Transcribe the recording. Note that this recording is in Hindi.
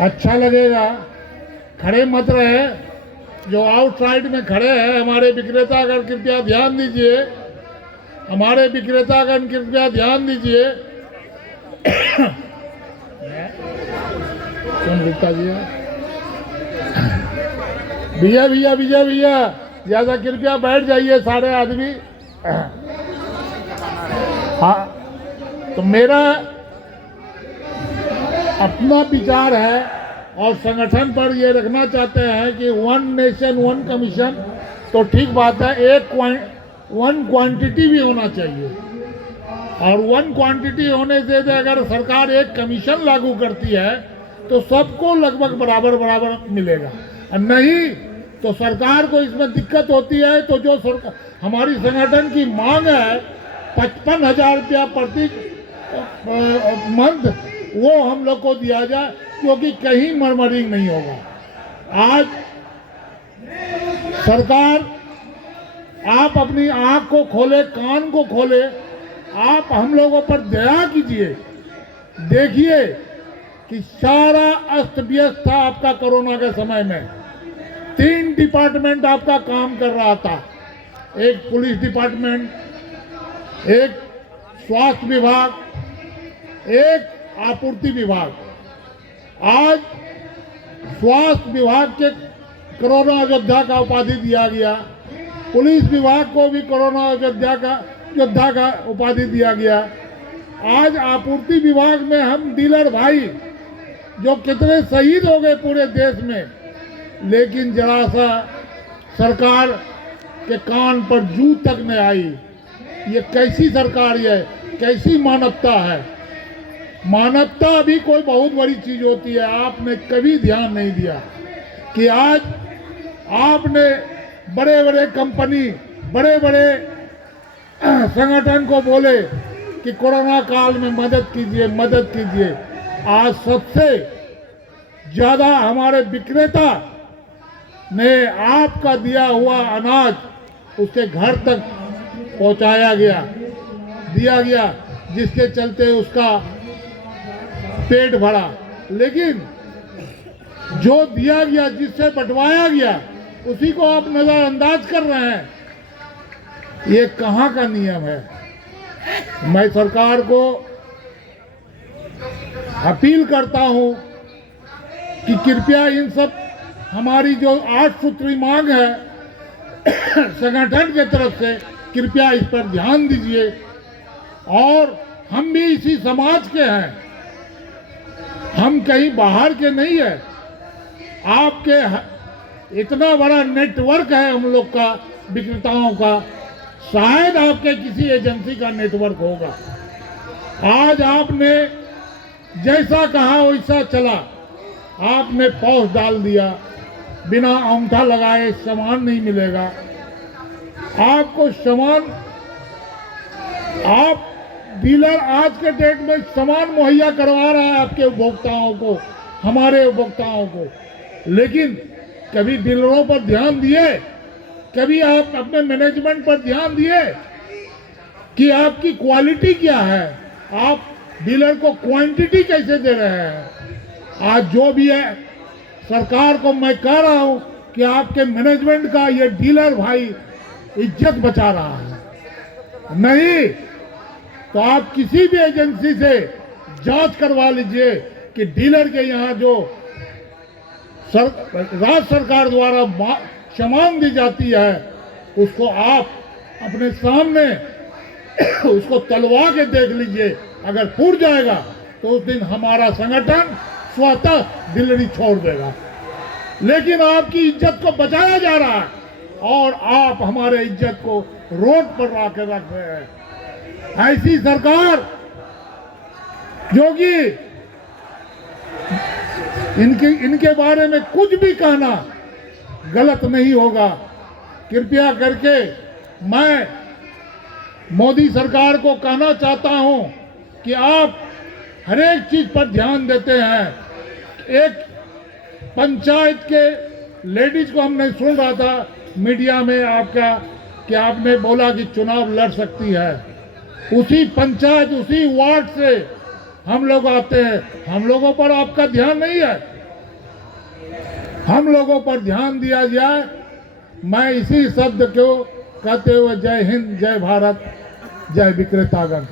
अच्छा लगेगा, खड़े मत रहे। जो आउटसाइड में खड़े हैं हमारे विक्रेता अगर कृपया ध्यान दीजिए, हमारे विक्रेता अगर कृपया ध्यान दीजिए। कौन गुप्ता जी है? भैया भैया भैया भैया ज्यादा कृपया बैठ जाइए सारे आदमी। हाँ, तो मेरा अपना विचार है और संगठन पर ये रखना चाहते हैं कि वन नेशन वन कमीशन, तो ठीक बात है, वन क्वांटिटी भी होना चाहिए। और वन क्वांटिटी होने से अगर सरकार एक कमीशन लागू करती है तो सबको लगभग बराबर बराबर मिलेगा, और नहीं तो सरकार को इसमें दिक्कत होती है। तो जो सरकार हमारी संगठन की मांग है 55,000 रुपया प्रति मंथ, वो हम लोग को दिया जाए, क्योंकि कहीं मर्मरिंग नहीं होगा। आज सरकार, आप अपनी आंख को खोले, कान को खोले, आप हम लोगों पर दया कीजिए। देखिए कि सारा अस्त व्यस्त था आपका कोरोना के समय में। 3 डिपार्टमेंट आपका काम कर रहा था, एक पुलिस डिपार्टमेंट, एक स्वास्थ्य विभाग, एक आपूर्ति विभाग। आज स्वास्थ्य विभाग के कोरोना योद्धा का उपाधि दिया गया, पुलिस विभाग को भी कोरोना योद्धा का उपाधि दिया गया। आज आपूर्ति विभाग में हम डीलर भाई जो कितने शहीद हो गए पूरे देश में, लेकिन जरा सा सरकार के कान पर जू तक नहीं आई। ये कैसी सरकार है, कैसी मानवता है? मानवता भी कोई बहुत बड़ी चीज होती है। आपने कभी ध्यान नहीं दिया कि आज आपने बड़े बड़े कंपनी, बड़े बड़े संगठन को बोले कि कोरोना काल में मदद कीजिए, मदद कीजिए। आज सबसे ज्यादा हमारे विक्रेता ने आपका दिया हुआ अनाज उसके घर तक पहुंचाया गया, दिया गया, जिसके चलते उसका पेट भरा। लेकिन जो दिया गया, जिससे बंटवाया गया, उसी को आप नजरअंदाज कर रहे हैं। ये कहाँ का नियम है? मैं सरकार को अपील करता हूं कि कृपया इन सब हमारी जो 8 सूत्री मांग है संगठन के तरफ से, कृपया इस पर ध्यान दीजिए। और हम भी इसी समाज के हैं, हम कहीं बाहर के नहीं है। आपके इतना बड़ा नेटवर्क है हम लोग का, विक्रेताओं का, शायद आपके किसी एजेंसी का नेटवर्क होगा। आज आपने जैसा कहा वैसा चला, आपने पौष डाल दिया, बिना अंगूठा लगाए सामान नहीं मिलेगा आपको। सामान, आप डीलर आज के डेट में सामान मुहैया करवा रहा है आपके उपभोक्ताओं को, हमारे उपभोक्ताओं को, लेकिन कभी डीलरों पर ध्यान दिए? कभी आप अपने मैनेजमेंट पर ध्यान दिए कि आपकी क्वालिटी क्या है? आप डीलर को क्वांटिटी कैसे दे रहे हैं? आज जो भी है, सरकार को मैं कह रहा हूं कि आपके मैनेजमेंट का ये डीलर भाई इज्जत बचा रहा है। नहीं तो आप किसी भी एजेंसी से जांच करवा लीजिए कि डीलर के यहाँ जो राज्य सरकार द्वारा सामान दी जाती है, उसको आप अपने सामने उसको तलवा के देख लीजिए। अगर फूट जाएगा तो उस दिन हमारा संगठन स्वतः दिल्ली छोड़ देगा। लेकिन आपकी इज्जत को बचाया जा रहा है और आप हमारे इज्जत को रोड पर लाकर रख रहे हैं। ऐसी सरकार जो कि इनके बारे में कुछ भी कहना गलत नहीं होगा। कृपया करके मैं मोदी सरकार को कहना चाहता हूं कि आप हर एक चीज पर ध्यान देते हैं। एक पंचायत के लेडीज को हमने सुन रहा था मीडिया में आपका कि आपने बोला कि चुनाव लड़ सकती है। उसी पंचायत, उसी वार्ड से हम लोग आते हैं, हम लोगों पर आपका ध्यान नहीं है। हम लोगों पर ध्यान दिया जाए। मैं इसी शब्द को कहते हुए जय हिंद, जय भारत, जय विक्रेतागण।